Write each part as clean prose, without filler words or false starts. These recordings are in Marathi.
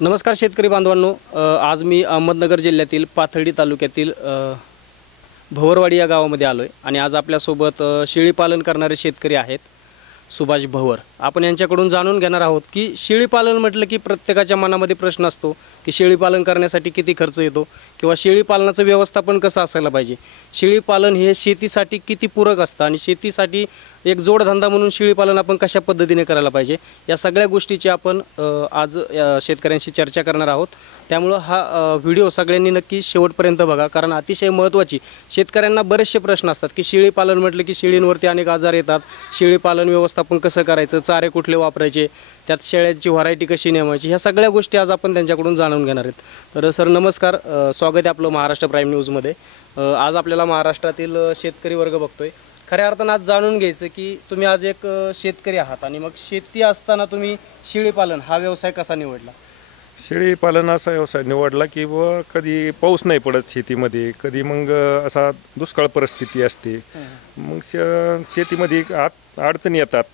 नमस्कार शेतकरी बांधवांनो, आज मी अहमदनगर जिल्ह्यातील पाथर्डी तालुक्यातील भवरवाडी या गावामध्ये आलो आहे आणि आज आपल्यासोबत शेळी पालन करणारे शेतकरी आहेत सुभाष भवर. आपण यांच्याकडून जाणून घेणार आहोत की शेळी पालन म्हटलं की प्रत्येकाच्या मनामध्ये प्रश्न असतो की शेळी पालन करण्यासाठी किती खर्च येतो किंवा शेळी पालनाचं व्यवस्थापन कसं असायला पाहिजे, शेळी पालन हे शेतीसाठी किती पूरक असतं आणि शेतीसाठी एक जोडधंदा म्हणून शेळी पालन आपण कशा पद्धतीने करायला पाहिजे, या सगळ्या गोष्टीची आपण आज शेतकऱ्यांशी चर्चा करणार आहोत. त्यामुळं हा व्हिडिओ सगळ्यांनी नक्की शेवटपर्यंत बघा, कारण अतिशय महत्त्वाची शेतकऱ्यांना बरेचसे प्रश्न असतात की शेळी पालन म्हटलं की शेळींवरती अनेक आजार येतात, शेळी पालन व्यवस्थापन कसं करायचं, चारे कुठले वापरायचे, त्यात शेळ्यांची व्हरायटी कशी नेमायची, ह्या सगळ्या गोष्टी आज आपण त्यांच्याकडून जाणून घेणार आहेत. तर सर नमस्कार, स्वागत आहे आपलं महाराष्ट्र प्राईम न्यूजमध्ये. आज आपल्याला महाराष्ट्रातील शेतकरी वर्ग बघतोय. खऱ्या अर्थानं आज जाणून घ्यायचं की तुम्ही आज एक शेतकरी आहात आणि मग शेती असताना तुम्ही शेळी पालन हा व्यवसाय कसा निवडला? शेळी पालन असा व्यवसाय निवडला की कधी पाऊस नाही पडत शेतीमध्ये, कधी मग असा दुष्काळ परिस्थिती असते, मग शेतीमध्ये अडचणी येतात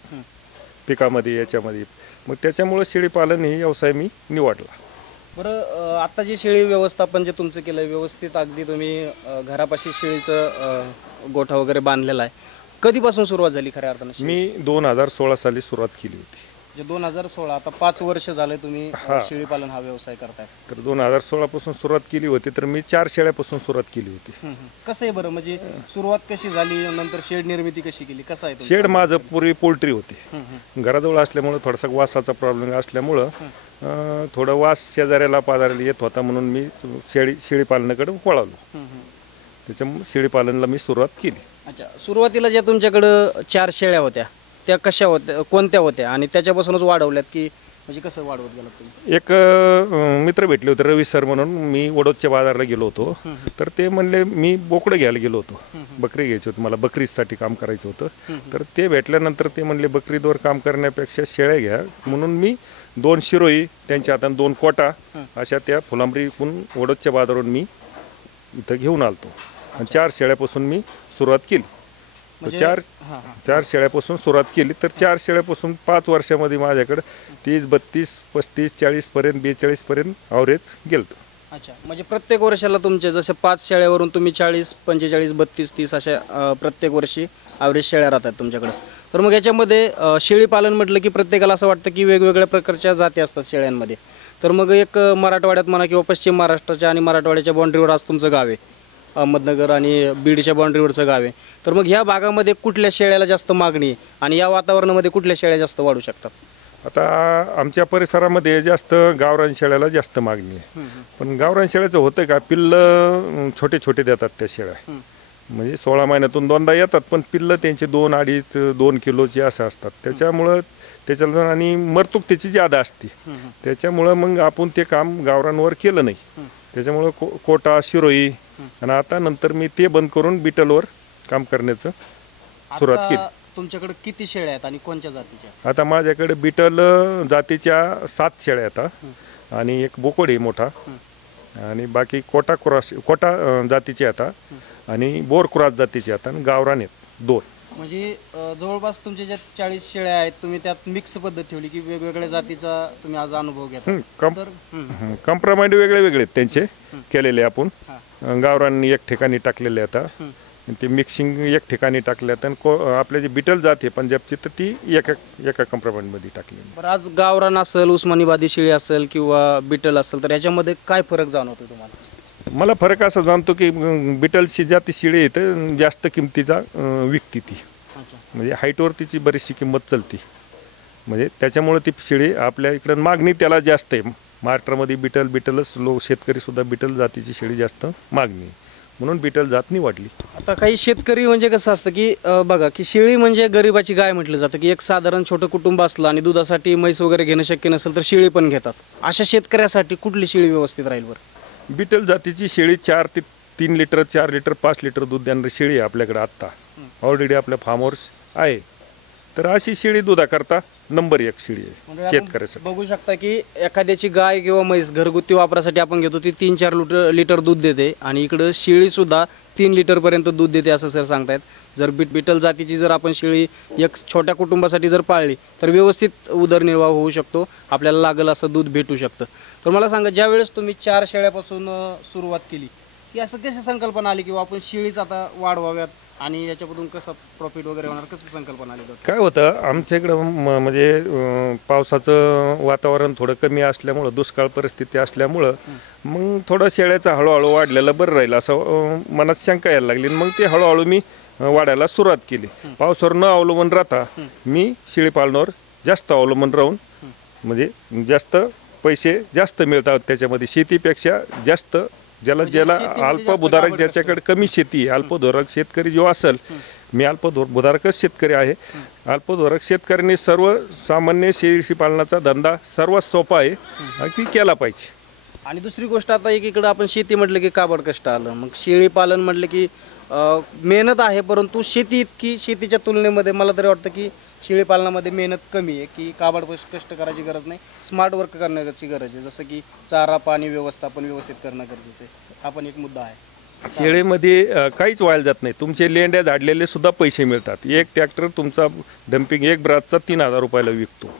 पिकामध्ये याच्यामध्ये, मग त्याच्यामुळं शेळी पालन ही व्यवसाय मी निवडला. बरं, आता जे शेळी व्यवस्थापन जे तुमचं केलं व्यवस्थित, अगदी तुम्ही घरापाशी शेळीचं गोठा वगैरे बांधलेला आहे, कधीपासून सुरुवात झाली खऱ्या अर्थानं? मी 2016 साली सुरुवात केली होती. म्हणजे 2016, आता 5 वर्ष झाले तुम्ही शेळी पालन हा व्यवसाय करताय. तर 2016 पासून सुरुवात केली होती, तर मी 4 शेळ्यापासून सुरुवात केली होती. कसं आहे बरं, म्हणजे सुरुवात कशी झाली, नंतर शेड निर्मिती कशी केली, कसं आहे? शेड माझं पूर्वी पोल्ट्री होती, घराजवळ असल्यामुळं थोडासा वासाचा प्रॉब्लेम असल्यामुळं थोडं वास शेजाऱ्याला पाजाऱ्याला येत होता, म्हणून मी शेळी पालनाकडे वळालो. त्याच्यामुळे शेळी पालनाला मी सुरुवात केली. अच्छा, सुरुवातीला ज्या तुमच्याकडं 4 शेळ्या होत्या त्या कशा होत्या, कोणत्या होत्या आणि त्याच्यापासूनच वाढवल्यात की म्हणजे कसं वाढवत गेलात तुम्ही? एक मित्र भेटले होते रवी सर म्हणून, मी वडोदच्या बाजारला गेलो होतो, तर ते म्हणले मी बोकडं घ्यायला गेलो होतो, बकरी घ्यायची होती मला, बकरीसाठी काम करायचं होतं. तर ते भेटल्यानंतर ते म्हणले बकरीवर काम करण्यापेक्षा शेळ्या घ्या, म्हणून मी 2 शिरोई त्यांच्या हाताने 2 कोटा अशा त्या फुलांबरीहून वडोदच्या बाजारवरून मी इथं घेऊन आलतो आणि 4 शेळ्यापासून मी सुरुवात केली. 4 शेळ्यापासून सुरुवात केली, तर 4 शेळ्यापासून 5 वर्षामध्ये माझ्याकडे 30, 32, 35, 40 पर्यंत 42 पर्यंत ॲव्हरेज गेलं. अच्छा, म्हणजे प्रत्येक वर्षाला तुमचे जसे 5 शेळ्यावरून तुम्ही 40, 45, 32, 30 अशा प्रत्येक वर्षी ॲव्हरेज शेळ्या राहतात तुमच्याकडे. तर मग याच्यामध्ये शेळी पालन म्हटलं की प्रत्येकाला असं वाटतं की वेगवेगळ्या प्रकारच्या जाती असतात शेळ्यांमध्ये. तर मग एक मराठवाड्यात म्हणा किंवा पश्चिम महाराष्ट्राच्या आणि मराठवाड्याच्या बाँड्रीवर आज तुमचं गाव आहे, अहमदनगर आणि बीडच्या बाँड्रीवरचं गाव आहे. तर मग ह्या भागामध्ये कुठल्या शेळ्याला जास्त मागणी आहे आणि या वातावरणामध्ये कुठल्या शेळ्या जास्त वाढू शकतात? आता आमच्या परिसरामध्ये जास्त गावरान शेळ्याला जास्त मागणी आहे, पण गावरान शेळ्याचं होतं का, पिल्लं छोटे छोटे देतात त्या शेळ्या, म्हणजे 16 महिन्यातून 2दा येतात, पण पिल्लं त्यांचे 2, 2.5, 2 किलोची असं असतात. त्याच्यामुळं त्याच्याला आणि मरतूक त्याची जादा असते, त्याच्यामुळं मग आपण ते काम गावरांवर केलं नाही. त्याच्यामुळं कोटा शिरोई आणि आता नंतर मी ते बंद करून बिटलवर काम करण्याचं सुरुवात केली. तुमच्याकडे किती शेळ्या आहेत आणि कोणत्या जातीच्या? आता माझ्याकडे बिटल जातीच्या 7 शेळ्या आहेत आणि एक बोकड आहे मोठा, आणि बाकी कोटा जातीचे आता आणि बोर क्रॉस जातीचे आता आणि गावरान आहेत 2. म्हणजे जवळपास तुमच्या ज्या 40 शेळ्या आहेत तुम्ही त्यात मिक्स पद्धत ठेवली की वेगवेगळ्या जातीचा तुम्ही आज अनुभव घेता? कॉम्प्रोमाइंड वेगळे वेगळे त्यांचे केलेले, आपण गावरान एक ठिकाणी टाकलेले आता, ते मिक्सिंग एक ठिकाणी टाकल्यात, आणि आपले जे बिटल जात आहे पंजाबची तर ती एका कॉम्प्रोमाइंडमध्ये टाकली. बरं, आज गावरान असेल, उस्मानीबादी शेळी असेल किंवा बिटल असेल, तर याच्यामध्ये काय फरक जाणवतो तुम्हाला? मला फरक असा जाणतो की बिटलची जाती शेळी आहे तर जास्त किमतीचा विकती ती, म्हणजे हाईटवर तिची बरीचशी किंमत चलते, म्हणजे त्याच्यामुळे ती शेळी आपल्या इकडं मागणी त्याला जास्त आहे. महाराष्ट्रामध्ये बिटलच शेतकरीसुद्धा बिटल जातीची शेळी जास्त मागणी, म्हणून बिटल जात निवडली. आता काही शेतकरी म्हणजे कसं असतं की बघा की शेळी म्हणजे गरिबाची गाय म्हटलं जातं, की एक साधारण छोटं कुटुंब असलं आणि दुधासाठी म्हैस वगैरे घेणं शक्य नसेल तर शेळी पण घेतात. अशा शेतकऱ्यासाठी कुठली शेळी व्यवस्थित राहील बरं? बिटल जातीची शेळी 4 ते 3 लिटर, 4 लिटर, 5 लिटर दूध देणारी शेळी आहे आपल्याकडे आत्ता ऑलरेडी आपल्या फार्मवर आहे. बरं. तर अशी शेळी दुधाकरता नंबर 1 शेळी म्हणजे आहे आपण शेतकऱ्यासाठी. बघू शकता की एखाद्याची गाय किंवा म्हैस घरगुती वापरासाठी आपण घेतो ती 3-4 लिटर दूध देते आणि इकडं शेळी सुद्धा 3 लिटरपर्यंत दूध देते असं सर सांगतायत. जर बिटल जातीची जर आपण शेळी एक छोट्या कुटुंबासाठी जर पाळली तर व्यवस्थित उदरनिर्वाह होऊ शकतो, आपल्याला लागेल असं दूध भेटू शकतं. तर मला सांगा, ज्या वेळेस तुम्ही 4 शेळ्यापासून सुरुवात केली, की असं कशी संकल्पना आली किंवा आपण शेळीच आता वाढवाव्यात आणि याच्यामधून कसं प्रॉफिट वगैरे होणार, कसं संकल्पना आली? काय होतं आमच्या इकडं म्हणजे पावसाचं वातावरण थोडं कमी असल्यामुळं, दुष्काळ परिस्थिती असल्यामुळं मग थोडं शेळ्याचं हळूहळू वाढलेलं बरं राहील असं मनात शंका यायला लागली. मग ते हळूहळू मी वाढायला सुरुवात केली. पावसावर न अवलंबून राहता मी शेळी पालनावर जास्त अवलंबून राहून म्हणजे जास्त पैसे जास्त मिळतात त्याच्यामध्ये, शेतीपेक्षा जास्त. ज्याला शेतीमध्ये अल्पभूधारक, जास्त ज्याच्याकडे कमी शेती आहे, अल्पभूधारक शेतकरी जो असेल, मी अल्पभूधारकच शेतकरी आहे. अल्पभूधारक शेतकऱ्यांनी सर्वसामान्य शेळी पालनाचा धंदा सर्वात सोपा आहे आणि ती केला पाहिजे. आणि दुसरी गोष्ट, आता एकीकडे आपण शेती म्हटलं की काबड कष्ट आलं, मग शेळी पालन म्हटलं की मेहनत आहे, परंतु शेती इतकी, शेतीच्या तुलनेमध्ये मला तरी वाटतं की शेळी पालनामध्ये मेहनत कमी आहे, की काबड कष्ट करायची गरज नाही, स्मार्ट वर्क करण्याची गरज आहे. जसं की चारा पाणी व्यवस्थापन व्यवस्थित करणं गरजेचं आहे. हा पण एक मुद्दा आहे. शेळीमध्ये काहीच व्हायला जात नाही. तुमचे लेंड्या झाडलेले सुद्धा पैसे मिळतात. एक ट्रॅक्टर तुमचा डम्पिंग एक ब्राजचा 3,000 रुपयाला विकतो.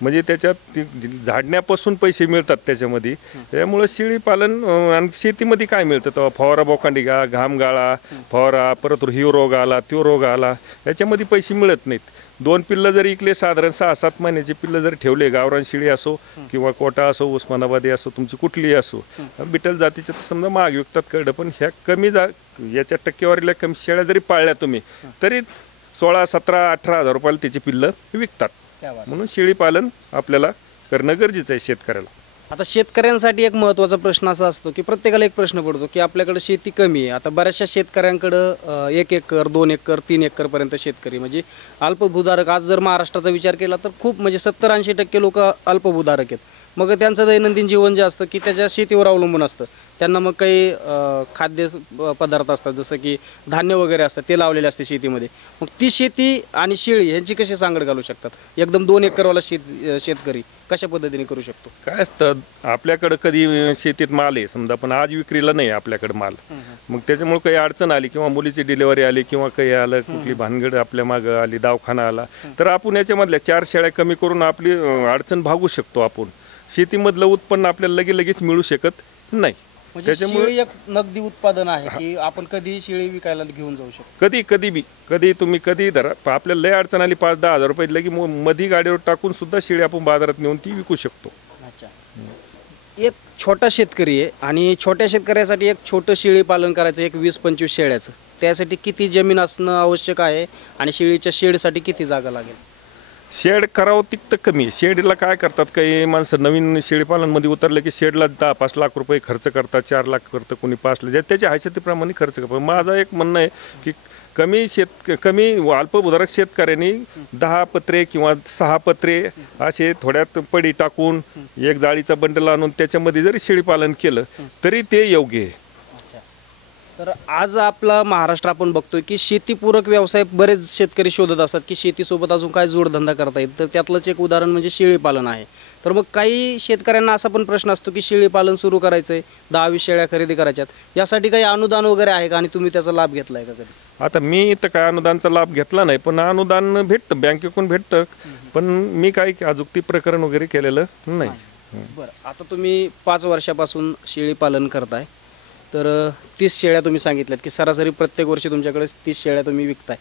म्हणजे त्याच्यात झाडण्यापासून पैसे मिळतात त्याच्यामध्ये. त्यामुळं शेळी पालन आणि शेतीमध्ये काय मिळतं तेव्हा फवारा बोकांडी घाम गाळा फवारा, परत हिव रोग आला, त्यो रोग आला, याच्यामध्ये पैसे मिळत नाहीत. 2 पिल्लं जर इकले, साधारण 6-7 महिन्याचे पिल्लं जर ठेवले, गावरान शेळी असो किंवा कोटा असो, उस्मानाबादी असो, तुमची कुठलीही असो, बिटल जातीचे तर समजा महाग विकतात कळलं. पण ह्या याच्या टक्केवारीला कमी शेळ्या जरी पाळल्या तुम्ही तरी 16, 17, 18 हजार रुपयाला त्याची पिल्लं विकतात. म्हणून शेळी पालन आपल्याला करणं गरजेचं आहे शेतकऱ्याला. आता शेतकऱ्यांसाठी एक महत्त्वाचा प्रश्न असा असतो की प्रत्येकाला एक प्रश्न पडतो की आपल्याकडे शेती कमी आहे. आता बऱ्याचशा शेतकऱ्यांकडं 1 एकर 2 एकर 3 एकरपर्यंत शेतकरी, म्हणजे अल्पभूधारक. आज जर महाराष्ट्राचा विचार केला तर खूप म्हणजे 70-80% लोक अल्पभूधारक आहेत. मग त्यांचं दैनंदिन जीवन जे असतं की त्याच्या शेतीवर अवलंबून असतं. त्यांना मग काही खाद्य पदार्थ असतात, जसं की धान्य वगैरे असतात, ते लावलेले असते शेतीमध्ये. मग ती शेती आणि शेळी यांची कशी सांगड घालू शकतात? एकदम 2 एकरवाला शेतकरी कशा पद्धतीने करू शकतो? काय असतं, आपल्याकडं कधी शेतीत माल आहे समजा, पण आज विक्रीला नाही आपल्याकडे माल. मग त्याच्यामुळे काही अडचण आली किंवा मुलीची डिलिव्हरी आली किंवा काही आलं, कुठली भानगड आपल्या मागं आली, दवाखाना आला, तर आपण याच्यामधल्या 4 शेळ्या कमी करून आपली अडचण भागू शकतो. आपण शेतीमधलं उत्पन्न आपल्याला लगेच मिळू शकत नाही. म्हणजे शेळी एक नगदी उत्पादन आहे की आपण कधी शेळी विकायला घेऊन जाऊ शकतो. कधी तुम्ही कधी धरा, आपल्याला लय अडचण आली, 5-10 हजार रुपये लगे मधी गाडीवर टाकून सुद्धा शेळी आपण बाजारात नेऊन ती विकू शकतो. अच्छा. एक छोटा शेतकरी आहे आणि छोट्या शेतकऱ्यासाठी एक छोटं शेळी पालन करायचं, एक 20-25 शेळ्याचं, त्यासाठी किती जमीन असणं आवश्यक आहे आणि शेळीच्या शेडसाठी किती जागा लागेल? शेड करावं तिथं कमी. शेडला काय करतात, काही माणसं नवीन शेळीपालनमध्ये उतरले की शेडला 10-5 लाख रुपये खर्च करतात, 4 लाख करतं, कोणी 5 लाख, त्याच्या हैसियतीप्रमाणे खर्च करतात. माझं एक म्हणणं आहे की कमी अल्पभूधारक शेतकऱ्यांनी 10 पत्रे किंवा 6 पत्रे असे थोड्यात पडी टाकून एक जाळीचा बंडल आणून त्याच्यामध्ये जरी शेळीपालन केलं तरी ते योग्य आहे. तर आज आपला महाराष्ट्र आपण बघतोय की शेतीपूरक व्यवसाय बरेच शेतकरी शोधत असतात की शेतीसोबत अजून काय जोडधंदा करता येईल. तर त्यातलंच एक उदाहरण म्हणजे शेळी पालन आहे. तर मग काही शेतकऱ्यांना असा पण प्रश्न असतो की शेळी पालन सुरू करायचं आहे, 10-20 शेळ्या खरेदी करायच्यात, यासाठी काही अनुदान वगैरे आहे का आणि तुम्ही त्याचा लाभ घेतला आहे का कधी? आता मी तर काय अनुदानचा लाभ घेतला नाही, पण अनुदान भेटतं, बँकेकडून भेटतं, पण मी काही अजुक्ती प्रकरण वगैरे केलेलं नाही. बरं, आता तुम्ही 5 वर्षापासून शेळी पालन करताय, तर 30 शेळ्या तुम्ही सांगितल्यात की सरासरी प्रत्येक वर्षी तुमच्याकडे 30 शेळ्या तुम्ही विकताय,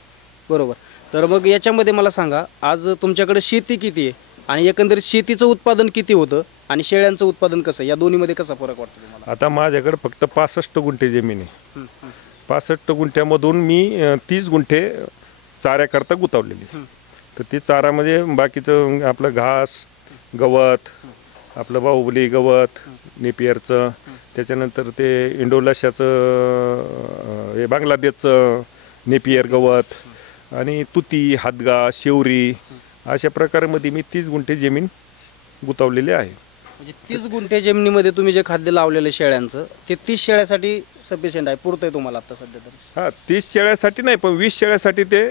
बरोबर? तर मग याच्यामध्ये मला सांगा, आज तुमच्याकडे शेती किती आहे आणि एकंदरीत शेतीचं उत्पादन किती होतं आणि शेळ्यांचं उत्पादन कसं, या दोन्हीमध्ये कसा फरक वाटतो तुम्हाला? आता माझ्याकडे फक्त 65 गुंठे जमीन आहे. 65 गुंठ्यामधून मी 30 गुंठे चाऱ्याकरता गुंतवलेली. तर ती चारामध्ये बाकीचं आपलं घास, गवत, आपलं बाहुबली गवत, नेपियरचं, त्याच्यानंतर ते इंडोलाशाचं, हे बांगलादेशचं नेपियर गवत आणि तुती, हादगा, शेवरी, अशा प्रकारामध्ये मी 30 गुंठे जमीन गुंतवलेली आहे. म्हणजे 30 गुंठे जमिनीमध्ये तुम्ही जे खाद्य लावलेलं आहे शेळ्यांचं ते 30 शेळ्यासाठी सफिशियंट आहे, पुरतंय तुम्हाला आता सध्या तरी? हा 30 शेळ्यासाठी नाही, पण 20 शेळ्यासाठी ते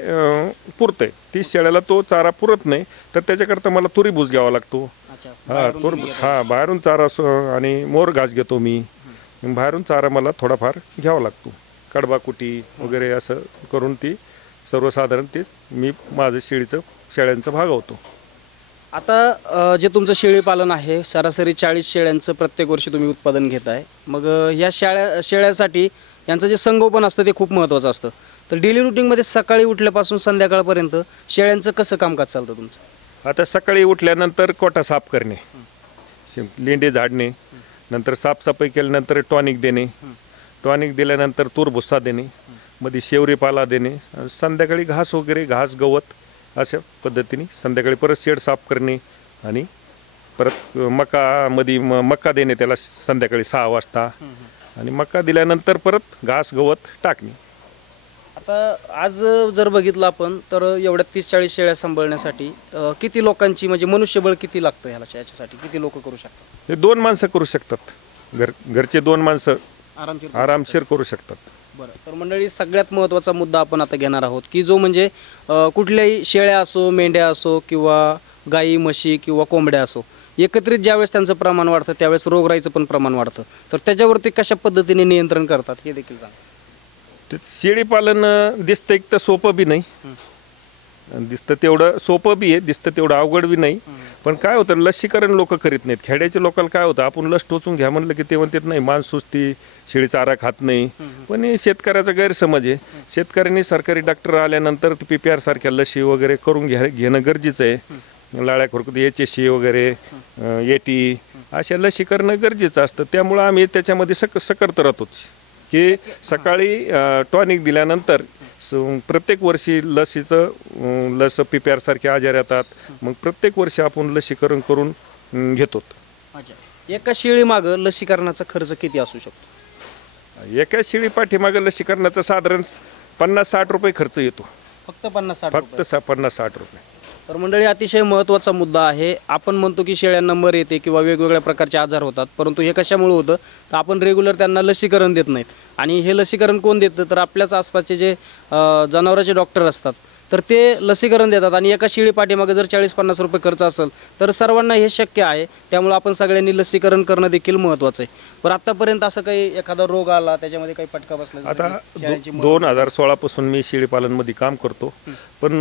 पुरतंय. 30 शेळ्याला तो चारा पुरत नाही, तर त्याच्याकरता मला तुरी भूस घ्यावा लागतो. अच्छा, हा बाहेरून तुर तुम्ही भूस, घेता. हा बाहेरून चारा आणि मोर घास घेतो मी. बाहेरून चारा मला थोडाफार घ्यावा लागतो. कडबा कुटी वगैरे असं करून ती सर्वसाधारण ते मी माझं शेळ्यांचं भागवतो. आता जे तुमचं शेळी पालन आहे सरासरी 40 शेळ्यांचं प्रत्येक वर्षी तुम्ही उत्पादन घेताय. मग या शेळ्यासाठी यांचं जे संगोपन असतं ते खूप महत्त्वाचं असतं. तर डेली रुटीनमध्ये सकाळी उठल्यापासून संध्याकाळपर्यंत शेळ्यांचं कसं कामकाज चालतं तुमचं? आता सकाळी उठल्यानंतर कोटा साफ करणे, लेंडे झाडणे, नंतर साफसफाई केल्यानंतर टॉनिक देणे, टॉनिक दिल्यानंतर तूर भुस्सा देणे, मध्ये शेवरी पाला देणे, संध्याकाळी घास वगैरे घास गवत अशा पद्धतीने संध्याकाळी परत शेड साफ करणे आणि परत मकामध्ये मका देणे त्याला संध्याकाळी 6 वाजता आणि मका दिल्यानंतर परत घास गवत टाकणे. आता आज जर बघितलं आपण तर एवढ्या 30-40 शेळ्या सांभाळण्यासाठी किती लोकांची म्हणजे मनुष्यबळ किती लागतं याच्यासाठी? किती लोक करू शकतात? हे 2 माणसं करू शकतात. घरचे 2 माणसं आरामशीर. आरामशीर करू शकतात. बरं, तर मंडळी सगळ्यात महत्त्वाचा मुद्दा आपण आता घेणार आहोत की जो म्हणजे कुठल्याही शेळ्या असो, मेंढ्या असो किंवा गाई म्हशी किंवा कोंबड्या असो, एकत्रित ज्यावेळेस त्यांचं प्रमाण वाढतं त्यावेळेस रोगराईचं पण प्रमाण वाढतं. तर त्याच्यावरती कशा पद्धतीने नियंत्रण करतात हे देखील सांगा. ते शेळी पालन दिसतं एक तर सोपं बी नाही, दिसतं तेवढं सोपं बी आहे, दिसतं तेवढं अवघड बी नाही. पण काय होतं, लसीकरण लोक करीत नाहीत. खेड्याच्या लोकांना काय होतं, आपण लस टोचून घ्या म्हणलं की ते म्हणतात नाही मांस सुस्ती, शेळी चारा खात नाही. पण हे शेतकऱ्याचा गैरसमज आहे. शेतकऱ्यांनी सरकारी डॉक्टर आल्यानंतर PPR सारख्या लसी वगैरे करून घेणं गरजेचं आहे. लाळ्या खुरकुती HSC वगैरे AT अशा लसी करणं गरजेचं असतं. त्यामुळं आम्ही त्याच्यामध्ये सकर्त राहतोच की सकाळी टॉनिक दिल्यानंतर प्रत्येक वर्षी लस PPR सारखे आजार येतात. मग प्रत्येक वर्षी आपण लसीकरण करून घेतो. अच्छा, एका शेळीमागं लसीकरणाचा खर्च किती असू शकतो? एका शेळी पाठीमागं लसीकरणाचा साधारण 50-60 रुपये खर्च येतो. फक्त 50-60 फक्त 50-60 रुपये. तर मंडळी अतिशय महत्त्वाचा मुद्दा आहे. आपण म्हणतो की शेळ्यांना मर येते किंवा वेगवेगळ्या प्रकारचे आजार होतात, परंतु हे कशामुळे होतं तर आपण रेग्युलर त्यांना लसीकरण देत नाहीत. आणि हे लसीकरण कोण देतं तर आपल्याच आसपासचे जे जनावरांचे डॉक्टर असतात तर ते लसीकरण देतात. आणि एका शेळी पाठीमागे जर 40-50 रुपये खर्च असेल तर सर्वांना हे शक्य आहे. त्यामुळे आपण सगळ्यांनी लसीकरण करणं देखील महत्त्वाचं आहे. पण आतापर्यंत असं काही एखादा रोग आला त्याच्यामध्ये काही फटका बसला? आता 2016 पासून मी शेळीपालनमध्ये काम करतो, पण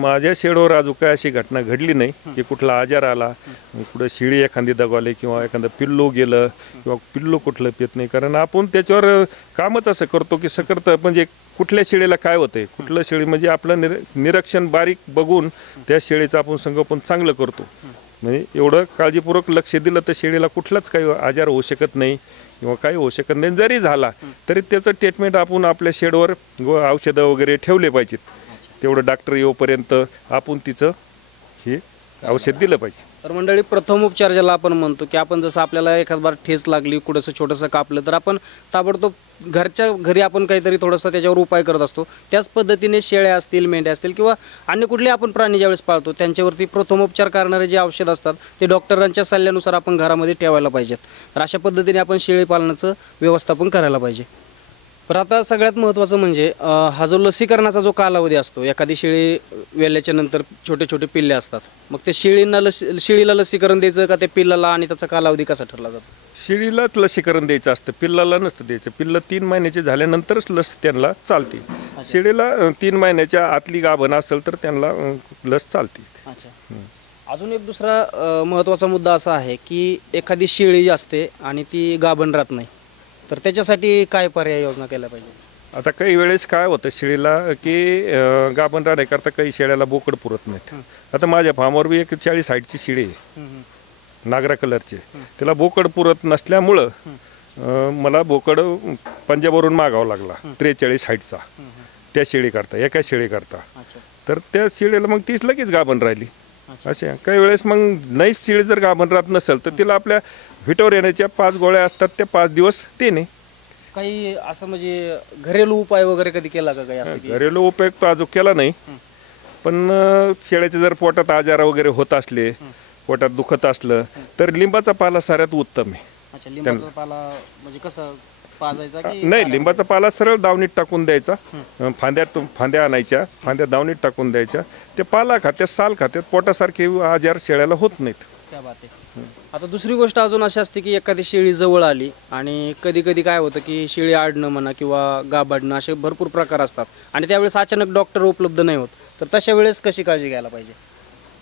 माझ्या शेडवर अजून काय अशी घटना घडली नाही की कुठला आजार आला, कुठं शेळी एखादी दगावली किंवा एखादं पिल्लू गेलं किंवा पिल्लू कुठलं पित नाही. कारण आपण त्याच्यावर कामच असं करतो की सकर्त म्हणजे कुठल्या शेळीला काय होतंय, कुठलं शेळी म्हणजे आपलं निरीक्षण बारीक बघून त्या शेळीचं आपण संगोपन चांगलं करतो. म्हणजे एवढं काळजीपूर्वक लक्ष दिलं तर शेळीला कुठलाच काही आजार होऊ शकत नाही किंवा काही होऊ शकत नाही. जरी झाला तरी त्याचं ट्रीटमेंट आपण आपल्या शेडवर औषधं वगैरे ठेवले पाहिजेत. तेवढं डॉक्टर येऊपर्यंत आपण तिचं हे औषध दिलं पाहिजे. तर मंडळी प्रथम उपचार ज्याला आपण म्हणतो की आपण जसं आपल्याला एखाद बार ठेच लागली, कुठंसं छोटंसं कापलं तर आपण ताबडतोब घरच्या घरी आपण काहीतरी थोडंसं त्याच्यावर उपाय करत असतो. त्याच पद्धतीने शेळ्या असतील, मेंढ्या असतील किंवा अन्य कुठले आपण प्राणी ज्यावेळेस पाळतो त्यांच्यावरती प्रथमोपचार करणारे जे औषध असतात ते डॉक्टरांच्या सल्ल्यानुसार आपण घरामध्ये ठेवायला पाहिजेत. तर अशा पद्धतीने आपण शेळी पालनाचं व्यवस्थापन करायला पाहिजे. पण आता सगळ्यात महत्त्वाचं म्हणजे हा जो लसीकरणाचा जो कालावधी असतो, एखादी शेळी वेल्याच्या नंतर छोटे छोटे पिल्ले असतात, मग ते शेळीला लसीकरण द्यायचं का ते पिल्लाला, आणि त्याचा कालावधी कसा ठरला जातो? शेळीलाच लसीकरण द्यायचं असतं, पिल्लाला नसतं द्यायचं. पिल्लं 3 महिन्याचे झाल्यानंतरच लस त्यांना चालते. शेळीला 3 महिन्याच्या आतली गाभण असेल तर त्यांना लस चालते. अच्छा, अजून एक दुसरा महत्त्वाचा मुद्दा असा आहे की एखादी शेळी असते आणि ती गाभण राहत नाही, तर त्याच्यासाठी काय पर्याय योजना केल्या पाहिजे? आता काही वेळेस काय होतं शेळीला की गाभण राहण्याकरता काही शेळ्याला बोकड पुरत नाहीत. आता माझ्या फार्मवर बी एक 40 हाईटची शेळी आहे, नागरा कलरची. त्याला बोकड पुरत नसल्यामुळं मला बोकड पंजाबवरून मागावं लागला 43 हाईटचा त्या शेळीकरता, एका शेळीकरता. तर त्या शेळीला मग तीच लगेच गाभण राहिली. असे काही वेळेस मग नाहीच शेळी जर गाभण राहत नसेल तर तिला आपल्या व्हिटोवर येण्याच्या 5 गोळ्या असतात, त्या 5 दिवस देणे. काही असं म्हणजे घरेलू उपाय वगैरे कधी केला का काही असं? घरेलू उपयोग तर अजून केला नाही, पण शेळ्याचे जर पोटात आजार वगैरे होत असले पोटात दुखत असलं तर लिंबाचा पाला साऱ्यात उत्तम आहे. अच्छा, लिंबाचा पाला म्हणजे कसं पाजायचा की नाही, लिंबाचा पाला सरळ दावणीत टाकून द्यायचा. फांद्या आणायच्या, फांद्या दावणीत टाकून द्यायच्या. ते पाला खात्यात, साल खात्यात, पोटासारखे आजार शेळ्याला होत नाहीत. क्या बात आहे. आता दुसरी गोष्ट अजून अशी असते की एखादी शेळी जवळ आली आणि कधी कधी काय होतं की शेळी आडणं म्हणा किंवा गाभाडणं असे भरपूर प्रकार असतात आणि त्यावेळेस अचानक डॉक्टर उपलब्ध नाही होत, तर तशा वेळेस कशी काळजी घ्यायला पाहिजे?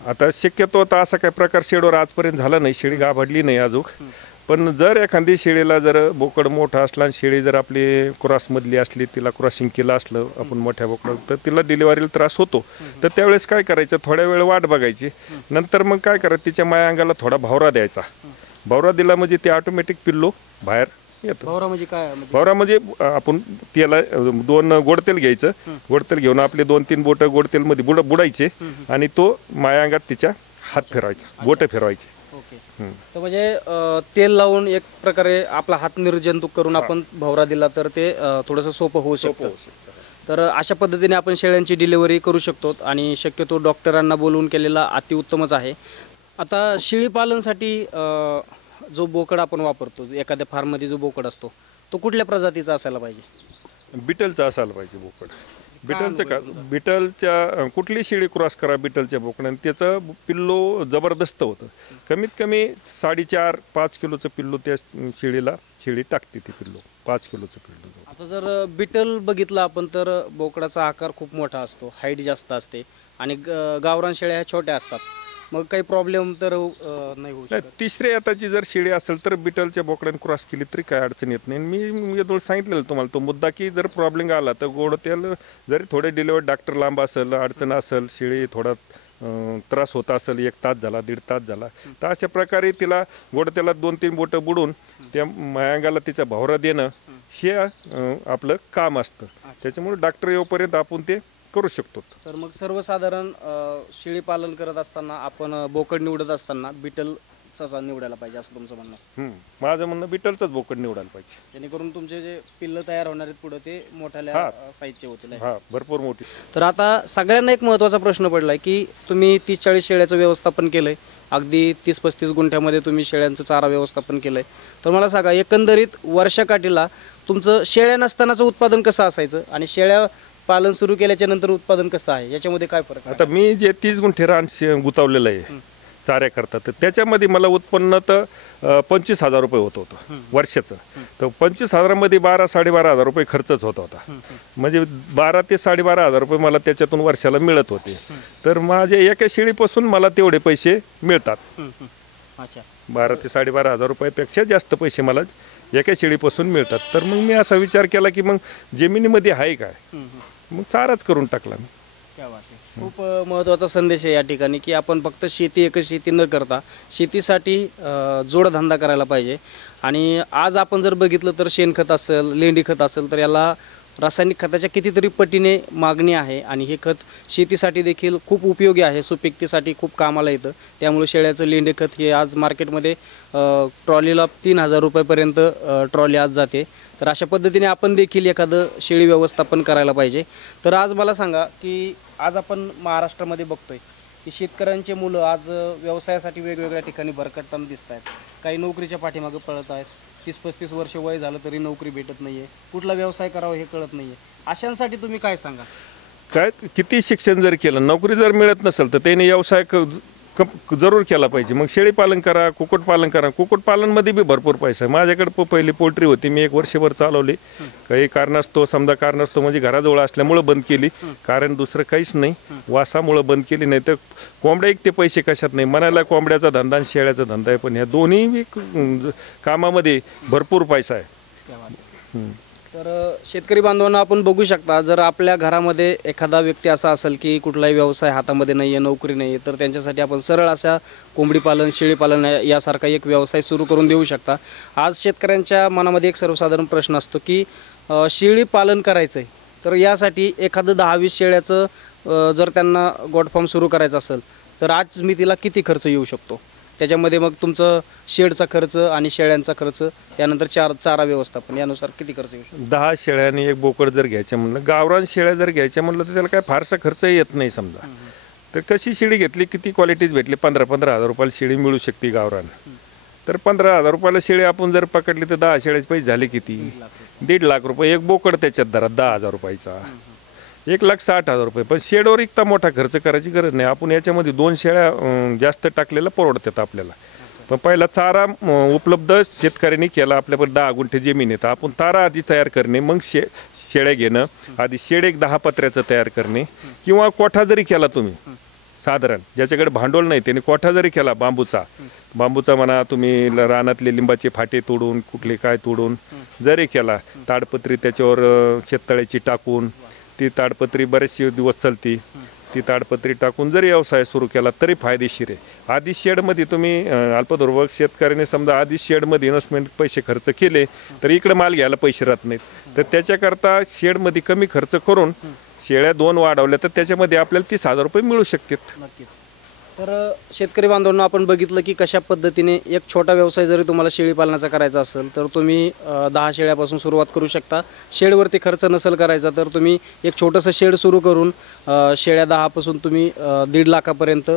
आता शक्यतो आता असा काही प्रकार शेडवर आजपर्यंत झाला नाही, शेळी गाभाडली नाही अजून. पण जर एखादी शेळीला जर बोकड मोठा असला आणि शेळी जर आपली क्रॉसमधली असली, तिला क्रॉसिंग केलं असलं आपण मोठ्या बोकड, तर तिला डिलिव्हरीला त्रास होतो. तर त्यावेळेस काय करायचं, थोड्या वेळ वाट बघायची. नंतर मग काय करायचं, तिच्या माया अंगाला थोडा भावरा द्यायचा. भावरा दिला म्हणजे ते ऑटोमॅटिक पिल्लू बाहेर येतं. भवरा म्हणजे काय? म्हणजे भावरा म्हणजे आपण त्याला 2 गोडतेल घ्यायचं. गोडतेल घेऊन आपले 2-3 बोटं गोडतेलमध्ये बुडायचे आणि तो माया अंगात तिच्या हात फिरवायचा, बोटं फिरवायचे. ओके. तर म्हणजे तेल लावून एक प्रकारे आपला हात निर्जंतुक करून आपण भवरा दिला तर ते थोडंसं सोपं होऊ शकतं. तर अशा पद्धतीने आपण शेळ्यांची डिलिव्हरी करू शकतो आणि शक्यतो डॉक्टरांना बोलवून केलेला अतिउत्तमच आहे. आता शेळी पालनसाठी जो बोकड आपण वापरतो, एखाद्या फार्ममध्ये जो बोकड असतो, तो कुठल्या प्रजातीचा असायला पाहिजे? बिटलचा असायला पाहिजे बोकड. बिटलचं का, बिटलच्या कुठली शेळी क्रॉस करा बिटलच्या बोकडाने, त्याचं पिल्लू जबरदस्त होतं. कमीत कमी 4.5-5 किलोचं पिल्लू त्या शेळी टाकते. ती पिल्लू 5 किलोचं पिल्लू. आता जर बिटल बघितलं आपण तर बोकडाचा आकार खूप मोठा असतो, हाईट जास्त असते आणि गावरान शेळ्या ह्या छोट्या असतात. मग काही प्रॉब्लेम तर नाही होऊ शकत? तिसऱ्या याताची जर शेळी असेल तर बिटलच्या बोकड्याने क्रॉस केली तरी काय अडचण येत नाही. मी सांगितलेलं तुम्हाला तो मुद्दा की जर प्रॉब्लेम आला तर गोड तेल जरी थोडे डिलिव्हरी डॉक्टर लांब असेल, अडचण असेल, शेळी थोडा त्रास होत असेल, 1 तास झाला, 1.5 तास झाला, तर अशा प्रकारे तिला गोड तेलात 2-3 बोटं बुडून त्या मायांगाला तिचा भावरा देणं हे आपलं काम असतं. त्याच्यामुळे डॉक्टर येऊपर्यंत आपण ते करू शकतो. तर मग सर्वसाधारण शेळी पालन करत असताना आपण बोकड निवडत असताना बिटलचा निवडायला पाहिजे असं तुमचं म्हणणं आहे? माझं म्हणणं बिटलचाच बोकड निवडायला पाहिजे, जेणेकरून तुमचे जे पिल्लं तयार होणार आहेत पुढे ते मोठ्या साईजचे होतील. भरपूर मोठी. तर आता सगळ्यांना एक महत्त्वाचा प्रश्न पडला आहे की तुम्ही 30-40 शेळ्याचं व्यवस्थापन केलं आहे, अगदी 30-35 गुंठ्यामध्ये तुम्ही शेळ्यांचं चारा व्यवस्थापन केलं आहे. तर मला सांगा, एकंदरीत वर्षकाठीला तुमचं शेळ्या नसतानाचं उत्पादन कसं असायचं आणि शेळ्या पालन सुरू केल्याच्या नंतर उत्पादन कसं आहे, याच्यामध्ये काय फरक? आता मी जे 30 गुंठे रान गुतावलेलं आहे चाऱ्याकरता, तर त्याच्यामध्ये मला उत्पन्न तर 25,000 रुपये होत होतं वर्षाचं. तर 25,000मध्ये 12-12,500 रुपये खर्चच होत होता. म्हणजे 12,000 ते 12,500 रुपये मला त्याच्यातून वर्षाला मिळत होते. तर माझ्या एका शेळीपासून मला तेवढे पैसे मिळतात. अच्छा, 12,000 ते 12,500 रुपयापेक्षा जास्त पैसे मला एका शेळीपासून मिळतात. तर मग मी असा विचार केला की मग जमिनीमध्ये आहे काय, मग चाराच करून टाकला मी. क्या बात आहे. खूप महत्त्वाचा संदेश आहे या ठिकाणी की आपण फक्त एकच शेती न करता शेतीसाठी जोडधंदा करायला पाहिजे. आणि आज आपण जर बघितलं तर शेणखत असेल, लेंडी खत असेल, तर याला रासायनिक खताच्या कितीतरी पटीने मागणी आहे आणि हे खत शेतीसाठी देखील खूप उपयोगी आहे, सुपीकतेसाठी खूप कामाला येतं. त्यामुळे शेळ्याचं लेंडे खत हे आज मार्केटमध्ये ट्रॉलीला 3,000 रुपयापर्यंत ट्रॉली आज जाते. तर अशा पद्धतीने आपण देखील एखादं शेळी व्यवस्थापन करायला पाहिजे. तर आज मला सांगा की आज आपण महाराष्ट्रामध्ये बघतोय की शेतकऱ्यांचे मुलं आज व्यवसायासाठी वेगवेगळ्या ठिकाणी भरकटताना दिसत आहेत. काही नोकरीच्या पाठीमागं पळत आहेत, 30-35 वर्ष वय झालं तरी नोकरी भेटत नाही आहे, कुठला व्यवसाय करावा हे कळत नाही आहे. अशांसाठी तुम्ही काय सांगा? काय किती शिक्षण जर केलं, नोकरी जर मिळत नसेल तर त्याने व्यवसाय जरूर केला पाहिजे. मग शेळी पालन करा, कुक्कुटपालन करा. कुक्कुटपालनमध्ये बी भरपूर पैसा आहे. माझ्याकडे पहिली पोल्ट्री होती, मी 1 वर्षभर चालवली. काही कारणास्तव म्हणजे घराजवळ असल्यामुळं बंद केली, कारण दुसरं काहीच नाही, वासामुळं बंद केली. नाही तर कोंबड्या एक ते पैसे कशात नाही. म्हणायला कोंबड्याचा धंदा आणि शेळ्याचा धंदा आहे, पण ह्या दोन्ही कामामध्ये भरपूर पैसा आहे. तर शेतकरी बांधवांना आपण बघू शकता, जर आपल्या घरामध्ये एखादा व्यक्ती असा असेल की कुठलाही व्यवसाय हातामध्ये नाही आहे, नोकरी नाही आहे, तर त्यांच्यासाठी आपण सरळ असा कोंबडी पालन, शेळी पालन यासारखा एक व्यवसाय सुरू करून देऊ शकता. आज शेतकऱ्यांच्या मनामध्ये एक सर्वसाधारण प्रश्न असतो की शेळी पालन करायचं आहे, तर यासाठी एखादं 10-20 शेळ्याचं जर त्यांना गोट फार्म सुरू करायचं असेल तर आज मी तिला किती खर्च येऊ शकतो? त्याच्यामध्ये मग तुमचं शेडचा खर्च आणि शेळ्यांचा खर्च, त्यानंतर चारा व्यवस्थापन यानुसार किती खर्च येऊ शकतो? 10 शेळ्यांनी 1 बोकड जर घ्यायचं म्हणलं, गावरान शेळ्या जर घ्यायच्या म्हणलं तर त्याला काय फारसा खर्च येत नाही. समजा तर कशी शेळी घेतली, किती क्वालिटीज भेटली, 15,000 रुपयाला शेळी मिळू शकते गावरान. तर 15,000 रुपयाला शेळी आपण जर पकडली तर 10 शेळ्याचे पैसे झाले किती, 1.5 लाख रुपये. एक बोकड त्याच्यात धरा 10,000 रुपयाचा, 1,60,000 रुपये. पण शेडवर इतका मोठा खर्च करायची गरज नाही. आपण याच्यामध्ये 2 शेळ्या जास्त टाकलेल्या परवडतात आपल्याला. पण पहिला चारा उपलब्ध शेतकऱ्यांनी केला. आपल्याकडे 10 गुंठे जमीन आहे तर आपण चारा आधी तयार करणे, मग शेळ्या घेणं. आधी शेड एक 10 पत्र्याचं तयार करणे, किंवा कोठा जरी केला तुम्ही साधारण, ज्याच्याकडे भांडवल नाही त्याने कोठा जरी केला बांबूचा म्हणा, तुम्ही रानातले लिंबाचे फाटे तोडून कुठले काय तोडून जरी केला, ताडपत्री त्याच्यावर शेततळ्याची टाकून, ती ताडपत्री बरेचसे दिवस चालती, ती ताडपत्री टाकून जरी व्यवसाय सुरू केला तरी फायदेशीर आहे. आधी शेडमध्ये तुम्ही अल्पधोरक शेतकऱ्याने समजा आधी शेडमध्ये इन्व्हेस्टमेंट पैसे खर्च केले तर इकडे माल घ्यायला पैसे राहत नाहीत. तर त्याच्याकरता शेडमध्ये कमी खर्च करून शेळ्या 2 वाढवल्या तर त्याच्यामध्ये आपल्याला 30,000 रुपये मिळू शकतात. नक्कीच. तर शेतकरी बांधवांना आपण बघितलं की कशा पद्धतीने एक छोटा व्यवसाय जरी तुम्हाला शेळी पालनाचा करायचा असेल तर तुम्ही 10 शेळ्यापासून सुरुवात करू शकता. शेडवरती खर्च नसेल करायचा तर तुम्ही एक छोटंसं शेड सुरू करून शेळ्या 10 पासून तुम्ही 1.5 लाखापर्यंत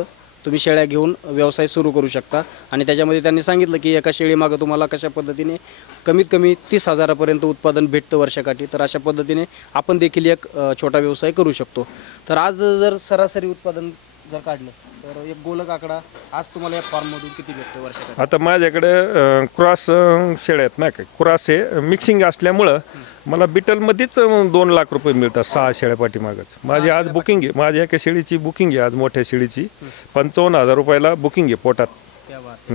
तुम्ही शेळ्या घेऊन व्यवसाय सुरू करू शकता. आणि त्याच्यामध्ये त्यांनी सांगितलं की एका शेळीमागं तुम्हाला कशा पद्धतीने कमीत कमी 30,000पर्यंत उत्पादन भेटतं वर्षाकाठी. तर अशा पद्धतीने आपण देखील एक छोटा व्यवसाय करू शकतो. तर आज जर सरासरी उत्पादन जर काढलं तर एक गोलक आकडा आज तुम्हाला या फार्ममधून किती भेटतं वर्षाकाठी? आता माझ्याकडे क्रॉस शेळ्या आहेत ना, काय क्रॉस हे मिक्सिंग असल्यामुळं मला बिटलमध्येच 2 लाख रुपये मिळतात 6 शेळ्या पाठीमागच. माझी आज बुकिंग आहे, माझ्या एका शेळीची बुकिंग आहे आज, मोठ्या शेळीची 55,000 रुपयाला बुकिंग आहे पोटात. त्या बात.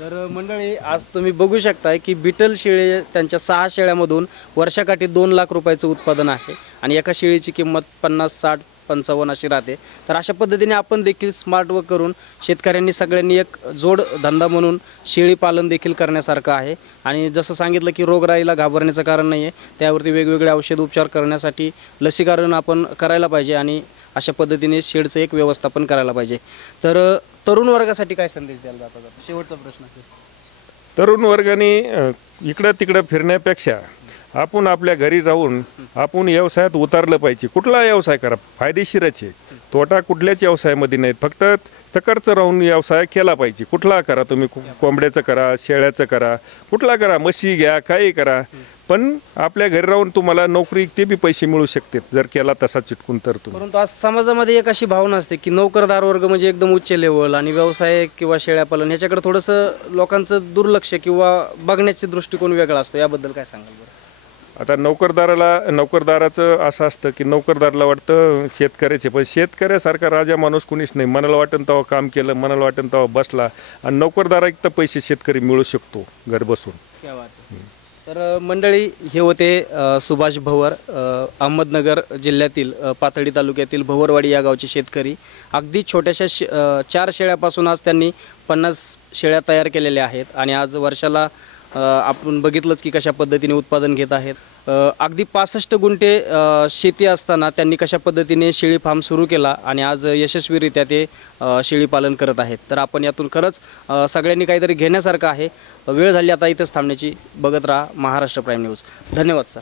तर मंडळी आज तुम्ही बघू शकताय की बिटल शेळी त्यांच्या 6 शेळ्यामधून वर्षाकाठी 2 लाख रुपयाचं उत्पादन आहे आणि एका शेळीची किंमत 50, 60, 55 अशी राहते. तर अशा पद्धतीने आपण देखील स्मार्ट वर्क करून शेतकऱ्यांनी सगळ्यांनी एक जोड धंदा म्हणून शेळी पालन देखील करण्यासारखं आहे. आणि जसं सांगितलं की रोगराईला घाबरण्याचं कारण नाही आहे, त्यावरती वेगवेगळे औषध उपचार करण्यासाठी लसीकरण आपण करायला पाहिजे आणि अशा पद्धतीने शेडचं एक व्यवस्थापन करायला पाहिजे. तर तरुण वर्गासाठी काय संदेश द्यायला जातात? शेवटचा प्रश्न आहे. तरुण वर्गाने इकडं तिकडं फिरण्यापेक्षा आपण आपल्या घरी राहून आपण व्यवसायात उतरलं पाहिजे. कुठला व्यवसाय करा फायदेशीरच आहे, तोटा कुठल्याच व्यवसायामध्ये नाहीत. फक्त तकडचं राहून व्यवसाय केला पाहिजे. कुठला करा तुम्ही, कोंबड्याचं करा, शेळ्याचं करा, कुठला करा, म्हशी घ्या, काही करा, पण आपल्या घरी राहून तुम्हाला नोकरी ते बी पैसे मिळू शकतात जर केला तसा चिटकून तर तुम्ही. परंतु आज समाजामध्ये एक अशी भावना असते की नोकरदार वर्ग म्हणजे एकदम उच्च लेवल आणि व्यवसाय किंवा शेळ्यापालन ह्याच्याकडे थोडंसं लोकांचं दुर्लक्ष किंवा बघण्याचे दृष्टिकोन वेगळा असतो. याबद्दल काय सांगाल बरं? आता नोकरदाराचं असं असतं की नोकरदाराला वाटतं शेतकऱ्याचे, पण शेतकऱ्यासारखा राजा माणूस कुणीच नाही. मनाला वाटेल तेव्हा काम केलं, मनाला वाटेल तेव्हा बसला, आणि नोकरदारा एक तर पैसे शेतकरी मिळू शकतो घर बसून. क्या बात आहे. तर मंडळी हे होते सुभाष भवर, अहमदनगर जिल्ह्यातील पाथर्डी तालुक्यातील भवरवाडी या गावचे शेतकरी. अगदी छोट्याशा 4 शेळ्यापासून आज त्यांनी 50 शेळ्या तयार केलेल्या आहेत आणि आज वर्षाला आपण बघितलंच की कशा पद्धतीने उत्पादन घेत आहेत. अगदी 65 गुंठे शेती असताना त्यांनी कशा पद्धतीने शेळी फार्म सुरू केला आणि आज यशस्वीरित्या ते शेळी पालन करत आहेत. तर आपण यातून खरंच सगळ्यांनी काहीतरी घेण्यासारखं आहे. वेळ झाली आता इथंच थांबण्याची. बघत राहा महाराष्ट्र प्राईम न्यूज. धन्यवाद सर.